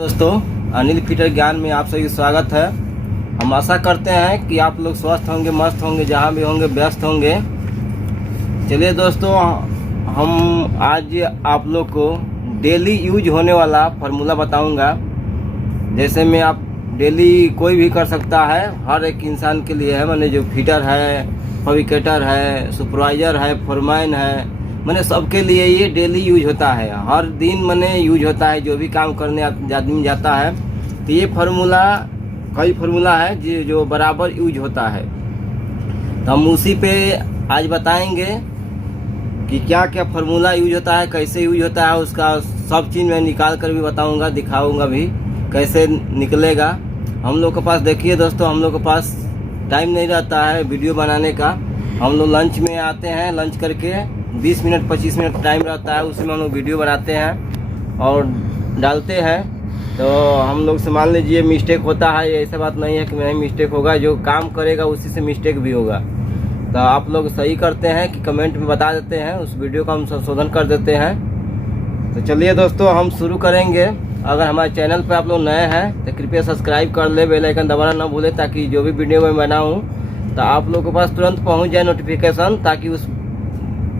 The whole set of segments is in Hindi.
दोस्तों, अनिल फीटर ज्ञान में आप सभी स्वागत है। हम आशा करते हैं कि आप लोग स्वस्थ होंगे, मस्त होंगे, जहाँ भी होंगे व्यस्त होंगे। चलिए दोस्तों, हम आज आप लोग को डेली यूज होने वाला फार्मूला बताऊंगा। जैसे में आप डेली कोई भी कर सकता है, हर एक इंसान के लिए है। मैंने जो फीटर है, फैब्रिकेटर है, सुपरवाइजर है, फोरमैन है, मैंने सबके लिए ये डेली यूज होता है। हर दिन मैंने यूज होता है, जो भी काम करने आदमी जाता है। तो ये फार्मूला कई फार्मूला है जो बराबर यूज होता है। तो हम उसी पे आज बताएंगे कि क्या क्या फार्मूला यूज होता है, कैसे यूज होता है, उसका सब चीज़ मैं निकाल कर भी बताऊंगा, दिखाऊंगा भी कैसे निकलेगा। हम लोग के पास देखिए दोस्तों, हम लोग के पास टाइम नहीं रहता है वीडियो बनाने का। हम लोग लंच में आते हैं, लंच करके 20 मिनट 25 मिनट टाइम रहता है, उसी में हम लोग वीडियो बनाते हैं और डालते हैं। तो हम लोग से मान लीजिए मिस्टेक होता है, ऐसा बात नहीं है कि नहीं मिस्टेक होगा, जो काम करेगा उसी से मिस्टेक भी होगा। तो आप लोग सही करते हैं कि कमेंट में बता देते हैं, उस वीडियो का हम संशोधन कर देते हैं। तो चलिए दोस्तों, हम शुरू करेंगे। अगर हमारे चैनल पर आप लोग नए हैं तो कृपया सब्सक्राइब कर ले, बेल आइकन दबाना ना भूलें, ताकि जो भी वीडियो मैं बनाऊँ तो आप लोगों के पास तुरंत पहुँच जाए नोटिफिकेशन, ताकि उस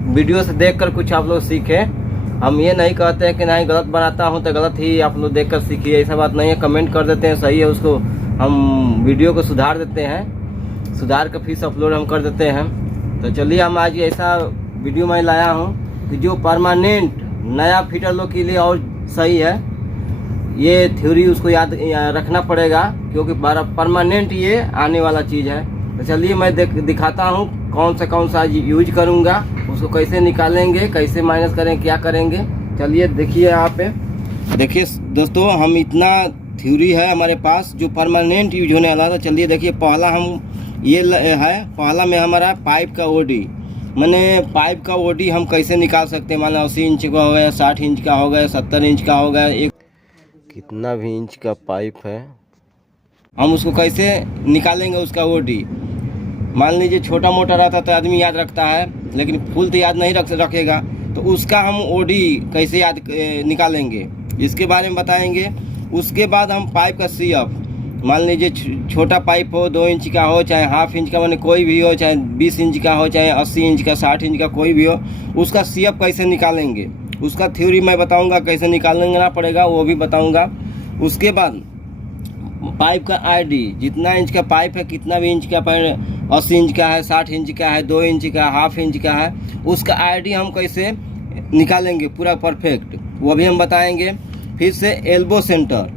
वीडियो से देखकर कुछ आप लोग सीखें। हम ये नहीं कहते हैं कि नहीं गलत बनाता हूँ तो गलत ही आप लोग देखकर सीखिए, ऐसा बात नहीं है। कमेंट कर देते हैं, सही है, उसको हम वीडियो को सुधार देते हैं, सुधार कर फिर अपलोड हम कर देते हैं। तो चलिए, हम आज ऐसा वीडियो मैं लाया हूँ कि जो परमानेंट नया फीटर लोग के लिए और सही है। ये थ्योरी उसको याद रखना पड़ेगा, क्योंकि परमानेंट ये आने वाला चीज़ है। तो चलिए मैं दिखाता हूँ कौन सा यूज करूँगा, उसको कैसे निकालेंगे, कैसे माइनस करें, क्या करेंगे। चलिए देखिए, यहाँ पे देखिए दोस्तों, हम इतना थ्योरी है हमारे पास जो परमानेंट यूज होने वाला था। चलिए देखिए, पहला हम ये है, पहला में हमारा पाइप का ओडी। मैंने पाइप का ओडी हम कैसे निकाल सकते हैं। मान लो 80 इंच का हो गया, 60 इंच का हो गया, 70 इंच का हो गया, एक कितना भी इंच का पाइप है, हम उसको कैसे निकालेंगे उसका ओडी। मान लीजिए छोटा मोटा रहता तो आदमी याद रखता है, लेकिन फुल तो याद नहीं रखेगा। तो उसका हम ओडी कैसे याद निकालेंगे, इसके बारे में बताएंगे। उसके बाद हम पाइप का सीएफ, मान लीजिए छोटा पाइप हो, 2 इंच का हो, चाहे हाफ इंच का, मैंने कोई भी हो, चाहे 20 इंच का हो, चाहे 80 इंच का, 60 इंच का, कोई भी हो, उसका सीएफ कैसे निकालेंगे, उसका थ्योरी मैं बताऊँगा, कैसे निकालना पड़ेगा वो भी बताऊँगा। उसके बाद पाइप का आईडी, जितना इंच का पाइप है, कितना भी इंच का पाइप, 80 इंच का है, 60 इंच का है, 2 इंच का, हाफ इंच का है, उसका आईडी हम कैसे निकालेंगे पूरा परफेक्ट, वो भी हम बताएंगे। फिर से elbow centre,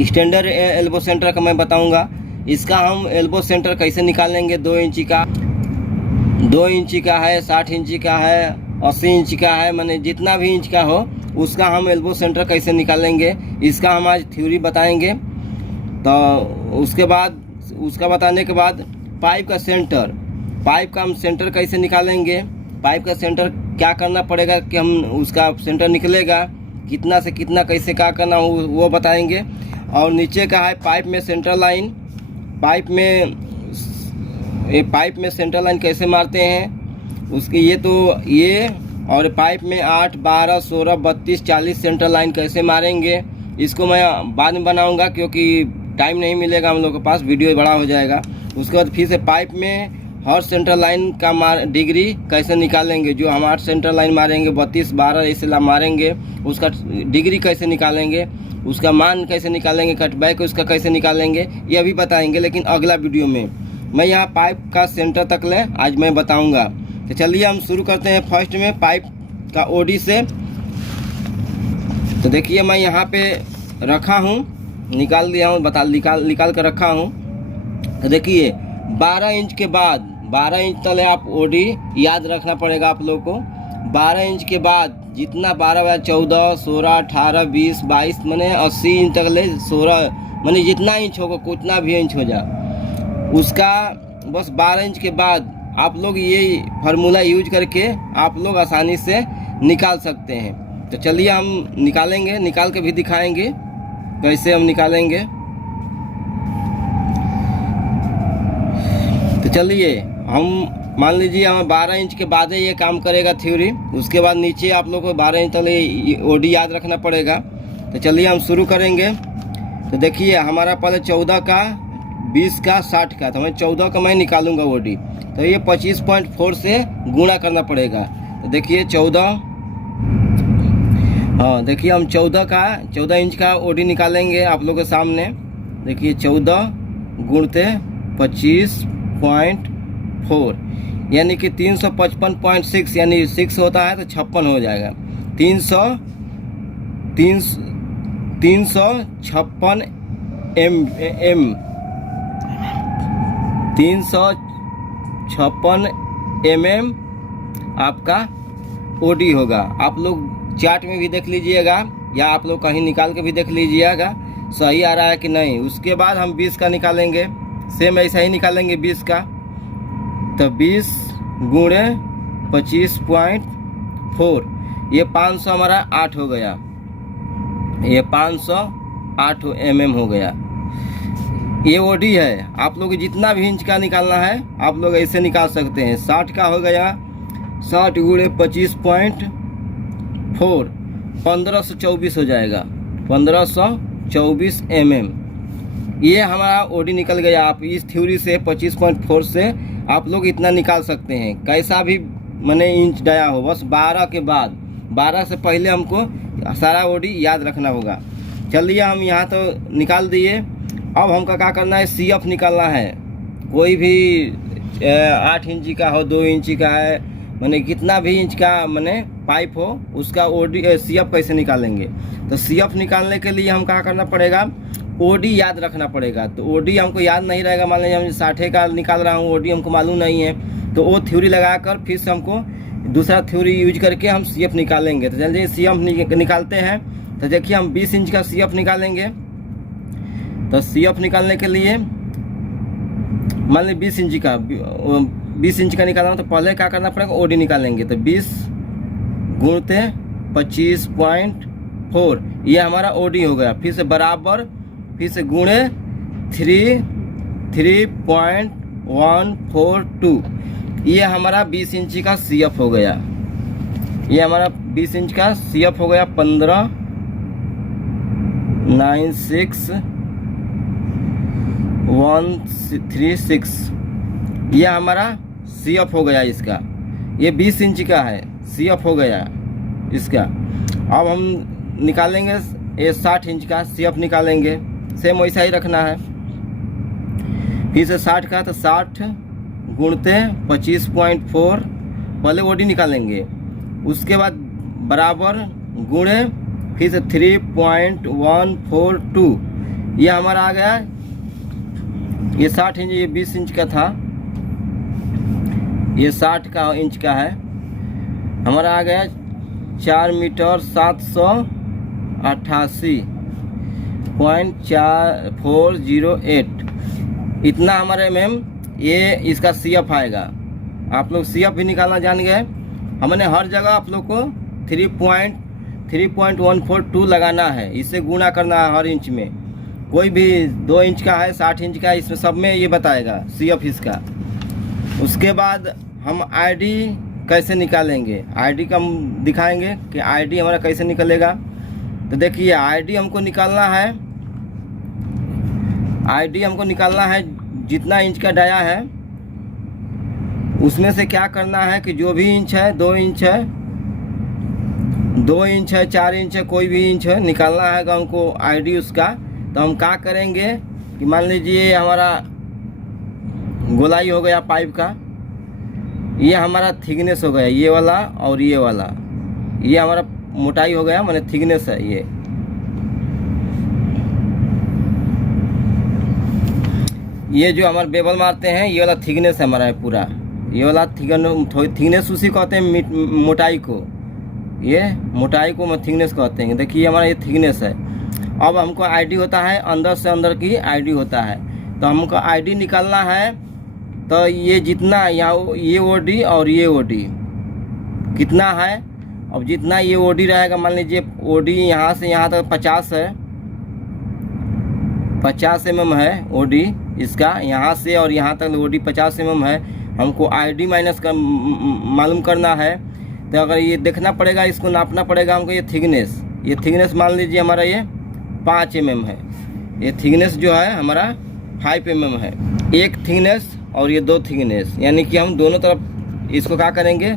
standard elbow centre का मैं बताऊंगा। इसका हम एल्बो सेंटर कैसे निकालेंगे, 2 इंच का, 2 इंच का है, 60 इंच का है, 80 इंच का है, मैंने जितना भी इंच का हो उसका हम एल्बो सेंटर कैसे निकालेंगे, इसका हम आज थ्योरी बताएंगे। तो उसके बाद, उसका बताने के बाद पाइप का सेंटर, पाइप का हम सेंटर कैसे निकालेंगे, पाइप का सेंटर क्या करना पड़ेगा कि हम उसका सेंटर निकलेगा, कितना से कितना कैसे क्या करना वो बताएंगे। और नीचे का है पाइप में सेंटर लाइन, पाइप में सेंटर लाइन कैसे मारते हैं उसकी, ये तो ये। और पाइप में 8, 12, 16, 32, 40 सेंटर लाइन कैसे मारेंगे, इसको मैं बाद में बनाऊंगा, क्योंकि टाइम नहीं मिलेगा हम लोग के पास, वीडियो बड़ा हो जाएगा। उसके बाद फिर से पाइप में हर सेंटर लाइन का डिग्री कैसे निकालेंगे, जो हम 8 सेंटर लाइन मारेंगे, 32, 12 ऐसे मारेंगे, उसका डिग्री कैसे निकालेंगे, उसका मान कैसे निकालेंगे, कटबैक उसका कैसे निकालेंगे, ये भी बताएंगे, लेकिन अगला वीडियो में। मैं यहाँ पाइप का सेंटर तक ले आज मैं बताऊँगा। तो चलिए हम शुरू करते हैं फर्स्ट में पाइप का ओडी से। तो देखिए, मैं यहाँ पे रखा हूँ, निकाल दिया हूँ, निकाल कर रखा हूँ। तो देखिए 12 इंच के बाद, 12 इंच तक आप ओडी याद रखना पड़ेगा आप लोग को। 12 इंच के बाद जितना 12, 14, 16, 18, 20, 22, मैंने 80 इंच तक ले, 16, मैंने जितना इंच होगा, कितना भी इंच हो जाए उसका, बस 12 इंच के बाद आप लोग ये फार्मूला यूज करके आप लोग आसानी से निकाल सकते हैं। तो चलिए हम निकालेंगे, निकाल के भी दिखाएंगे कैसे हम निकालेंगे। तो चलिए, हम मान लीजिए हमें 12 इंच के बाद ये काम करेगा थ्योरी। उसके बाद नीचे आप लोग को 12 इंच तक ओडी याद रखना पड़ेगा। तो चलिए हम शुरू करेंगे। तो देखिए हमारा पहले 14 का, 20 का, 60 का, तो मैं 14 का मैं निकालूंगा ओडी। तो ये 25.4 से गुणा करना पड़ेगा। तो देखिए 14, हाँ देखिए हम 14 इंच का ओडी निकालेंगे आप लोगों के सामने। देखिए 14 गुणते 25.4 यानी कि 355.6, यानी 6 होता है तो 56 हो जाएगा। 356 mm आपका ओडी होगा। आप लोग चार्ट में भी देख लीजिएगा या आप लोग कहीं निकाल के भी देख लीजिएगा सही आ रहा है कि नहीं। उसके बाद हम 20 का निकालेंगे, सेम ऐसा ही निकालेंगे 20 का। तो 20 गुणे 25.4, ये 500 हमारा 8 हो गया। ये 508 mm हो गया। ये ओडी है। आप लोग जितना भी इंच का निकालना है आप लोग ऐसे निकाल सकते हैं। 60 का हो गया, 60 गुणे 25.4 1524 हो जाएगा, 1524 mm। ये हमारा ओडी निकल गया। आप इस थ्योरी से 25.4 से आप लोग इतना निकाल सकते हैं, कैसा भी मैंने इंच डाया हो। बस 12 के बाद, 12 से पहले हमको सारा ओडी याद रखना होगा। चलिए हम यहाँ तो निकाल दिए। अब हमका क्या करना है, CF निकालना है। कोई भी 8 इंची का हो, 2 इंची का है, मैंने कितना भी इंच का मैंने पाइप हो उसका ओडी CF कैसे निकालेंगे। तो CF निकालने के लिए हम क्या करना पड़ेगा, ओडी याद रखना पड़ेगा। तो ओडी हमको याद नहीं रहेगा, मान लीजिए हम 60 का निकाल रहा हूँ, ओडी हमको मालूम नहीं है, तो वो थ्योरी लगाकर फिर से हमको दूसरा थ्योरी यूज करके हम CF निकालेंगे। तो चलिए CF निकालते हैं। तो देखिए हम 20 इंच का CF निकालेंगे। तो CF निकालने के लिए मान लीजिए 20 इंच का निकालना, तो पहले क्या करना पड़ेगा, ओडी निकालेंगे। तो 20 गुणते 25.4 ये हमारा ओडी हो गया। फिर से बराबर, फिर से गुणे 3.142 ये हमारा 20 इंची का CF हो गया। ये हमारा 20 इंच का CF हो गया 15,96,136 ये हमारा CF हो गया इसका। ये 20 इंच का है, CF हो गया इसका। अब हम निकालेंगे ये 60 इंच का CF निकालेंगे। सेम वैसा ही रखना है। फिर से 60 का, तो 60 गुणते 25.4 पहले ओडी निकालेंगे। उसके बाद बराबर गुणे फिर से 3.142 ये हमारा आ गया। ये 60 इंच, ये 20 इंच का था, ये 60 का इंच का है। हमारा आ गया 4 मीटर 788.408 इतना हमारे ये इसका CF आएगा। आप लोग CF भी निकालना जान गए। हमने हर जगह आप लोग को 3.142 लगाना है, इससे गुणा करना है हर इंच में। कोई भी 2 इंच का है, 60 इंच का है, इसमें सब में ये बताएगा CF इसका। उसके बाद हम ID कैसे निकालेंगे, ID का हम दिखाएंगे कि ID हमारा कैसे निकलेगा। तो देखिए ID हमको निकालना है, जितना इंच का डाया है उसमें से क्या करना है कि जो भी इंच है, 2 इंच है, 4 इंच है, कोई भी इंच है, निकालना है हमको ID उसका। तो हम क्या करेंगे कि मान लीजिए हमारा गोलाई हो गया पाइप का, ये हमारा थिकनेस हो गया, ये वाला और ये वाला, ये हमारा मोटाई हो गया, माने थिकनेस है। ये जो हमारे बेबल मारते हैं ये वाला थिकनेस है हमारा पूरा। ये वाला थिकनेस उसी कहते हैं मोटाई को, ये मोटाई को हम थिकनेस कहते हैं। देखिए हमारा ये थिकनेस है। अब हमको ID होता है, अंदर से अंदर की ID होता है। तो हमको ID निकालना है। तो ये जितना यहाँ ये OD और ये OD कितना है, अब जितना ये OD रहेगा, मान लीजिए OD यहाँ से यहाँ तक 50 है, 50 mm है OD इसका, यहाँ से और यहाँ तक OD 50 mm है। हमको ID माइनस का मालूम करना है। तो अगर ये देखना पड़ेगा, इसको नापना पड़ेगा हमको, ये थिकनेस ये थिकनेस मान लीजिए हमारा ये 5 mm है। ये थिकनेस जो है हमारा 5 mm है, एक थिकनेस और ये 2 थिकनेस, यानी कि हम दोनों तरफ इसको क्या करेंगे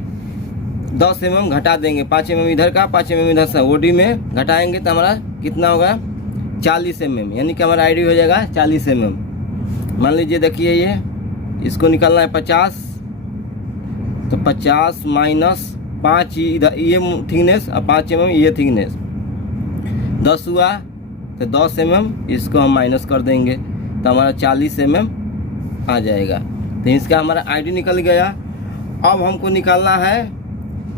10 mm घटा देंगे, 5 mm इधर का 5 mm इधर से ओडी में घटाएंगे तो हमारा कितना होगा 40 mm, यानी कि हमारा आईडी हो जाएगा 40 mm। मान लीजिए देखिए ये इसको निकालना है 50, तो 50 माइनस 5 इधर ये थिकनेस और 5 mm ये थिकनेस 10 हुआ, तो 10 mm इसको हम माइनस कर देंगे तो हमारा 40 mm आ जाएगा। तो इसका हमारा आईडी निकल गया। अब हमको निकालना है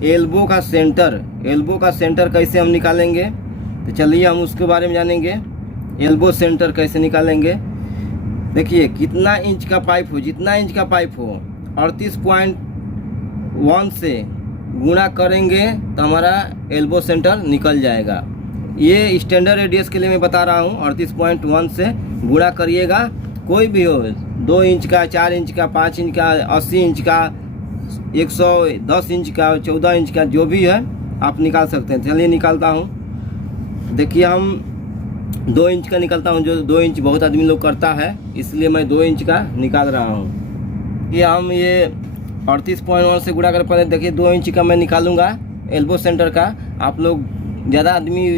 एल्बो का सेंटर। एल्बो का सेंटर कैसे हम निकालेंगे, तो चलिए हम उसके बारे में जानेंगे। एल्बो सेंटर कैसे निकालेंगे, देखिए कितना इंच का पाइप हो, जितना इंच का पाइप हो 38.1 से गुणा करेंगे तो हमारा एल्बो सेंटर निकल जाएगा। ये स्टैंडर्ड रेडियस के लिए मैं बता रहा हूँ, 38.1 से गुणा करिएगा, कोई भी हो 2 इंच का, 4 इंच का, 5 इंच का, 80 इंच का, 110 इंच का, 14 इंच का, जो भी है आप निकाल सकते हैं। चलिए निकालता हूँ। देखिए हम 2 इंच का निकालता हूँ, जो 2 इंच बहुत आदमी लोग करता है, इसलिए मैं 2 इंच का निकाल रहा हूँ। ये हम ये 38.1 से गुणा कर पहले देखिए 2 इंच का मैं निकालूंगा एल्बो सेंटर का। आप लोग ज़्यादा आदमी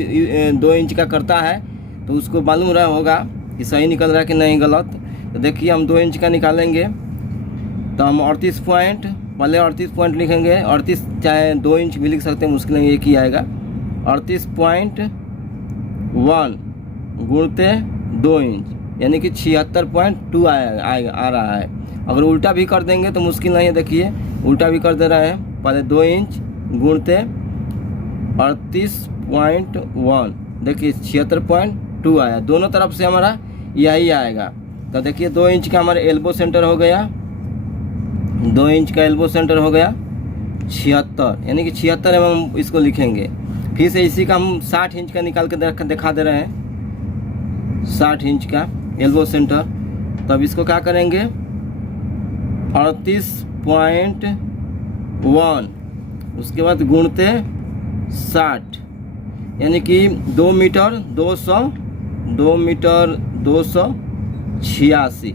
2 इंच का करता है तो उसको मालूम रहा होगा कि सही निकल रहा है कि नहीं गलत। तो देखिए हम 2 इंच का निकालेंगे तो हम 38 पॉइंट, पहले 38 पॉइंट लिखेंगे, 38 चाहे 2 इंच भी लिख सकते हैं, मुश्किल नहीं एक ही आएगा। 38.1 गुणते 2 इंच, यानी कि 76.2 आ रहा है। अगर उल्टा भी कर देंगे तो मुश्किल नहीं है, देखिए उल्टा भी कर दे रहे हैं। पहले 2 इंच गुणते 38.1, देखिए 76.2 आया। दोनों तरफ से हमारा यही आएगा। तो देखिए 2 इंच का हमारा एल्बो सेंटर हो गया, 2 इंच का एल्बो सेंटर हो गया 76, यानी कि 76 mm इसको लिखेंगे। फिर से इसी का हम 60 इंच का निकाल के दिखा दे रहे हैं, 60 इंच का एल्बो सेंटर। तब इसको क्या करेंगे 38.1, उसके बाद गुणते 60, यानी कि 2 मीटर 286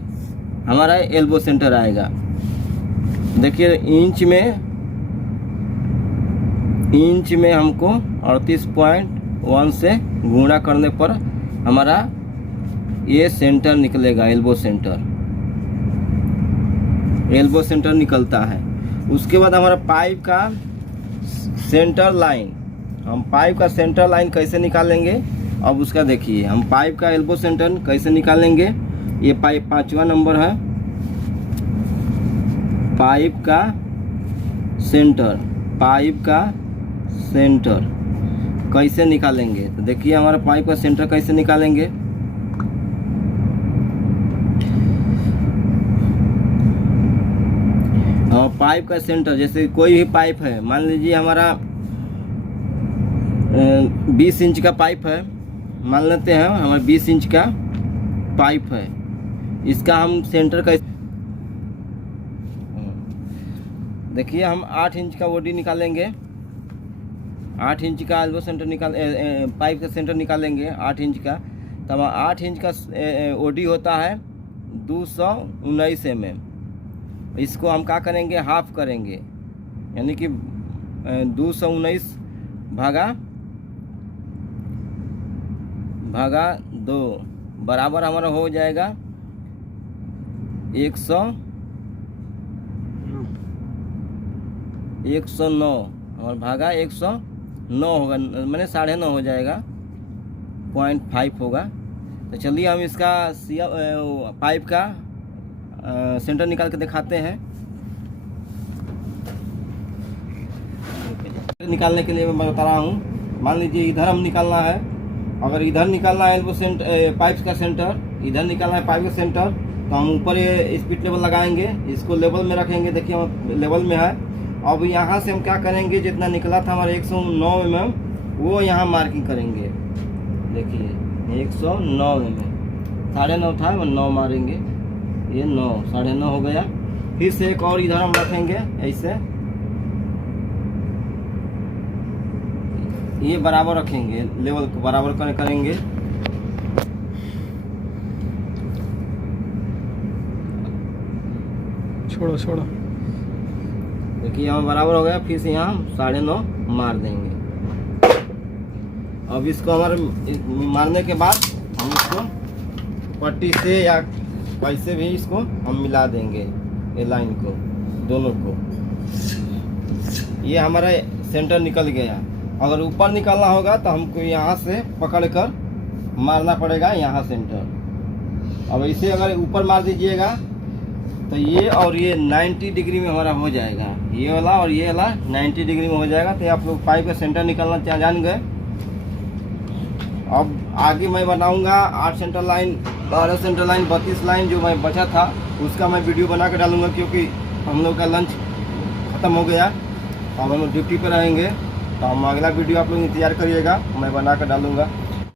हमारा एल्बो सेंटर आएगा। देखिए इंच में हमको 38.1 से गुणा करने पर हमारा ये सेंटर निकलेगा, एल्बो सेंटर निकलता है। उसके बाद हमारा पाइप का सेंटर लाइन, हम पाइप का सेंटर लाइन कैसे निकालेंगे अब उसका देखिए। हम पाइप का एल्बो सेंटर कैसे निकालेंगे, ये पाइप 5वां नंबर है, पाइप का सेंटर कैसे निकालेंगे। तो देखिए हमारा पाइप का सेंटर कैसे निकालेंगे। पाइप का सेंटर, जैसे कोई भी पाइप है, मान लीजिए हमारा 20 इंच का पाइप है, मान लेते हैं हमारा 20 इंच का पाइप है, इसका हम सेंटर कैसे, देखिए हम 8 इंच का ओडी निकालेंगे, 8 इंच का एल्बो सेंटर पाइप का सेंटर निकालेंगे 8 इंच का। तब 8 इंच का ओडी होता है 219 mm। इसको हम क्या करेंगे, हाफ करेंगे, यानी कि 219 भागा 2 बराबर हमारा हो जाएगा 109 और भागा 109 होगा, मैंने 9.5 हो जाएगा, 0.5 होगा। तो चलिए हम इसका पाइप का सेंटर निकाल के दिखाते हैं। निकालने के लिए मैं बता रहा हूँ, मान लीजिए इधर हम निकालना है, अगर इधर निकालना है एल्बो पाइप का सेंटर, इधर निकालना है पाइप का सेंटर, तो हम ऊपर ये स्पीड लेवल लगाएंगे, इसको लेवल में रखेंगे, देखिए हम लेवल में है। अब यहाँ से हम क्या करेंगे, जितना निकला था हमारा 109 mm वो यहाँ मार्किंग करेंगे, देखिए 109 mm, 9.5 था 9 मारेंगे, ये 9 9.5 हो गया। फिर से एक और इधर हम रखेंगे ऐसे, ये बराबर रखेंगे, लेवल को बराबर करेंगे। छोड़ो छोड़ो। देखिए यहाँ बराबर हो गया, फिर से यहाँ 9.5 मार देंगे। अब इसको हमारे मारने के बाद हम इसको पट्टी से या पैसे भी इसको हम मिला देंगे, ये लाइन को, दोनों को। ये हमारा सेंटर निकल गया। अगर ऊपर निकालना होगा तो हमको यहाँ से पकड़कर मारना पड़ेगा, यहाँ सेंटर। अब इसे अगर ऊपर मार दीजिएगा तो ये और ये 90 डिग्री में हमारा हो जाएगा, ये वाला और ये वाला 90 डिग्री में हो जाएगा। तो आप लोग पाइप का सेंटर निकालना जान गए। अब आगे मैं बनाऊंगा 8 centre line, 12 centre line, 32 line जो मैं बचा था उसका मैं वीडियो बना के डालूंगा, क्योंकि हम लोग का लंच ख़त्म हो गया। अब हम ड्यूटी पर रहेंगे, तो हम अगला वीडियो आप लोग इंतज़ार करिएगा, मैं बना कर डालूंगा।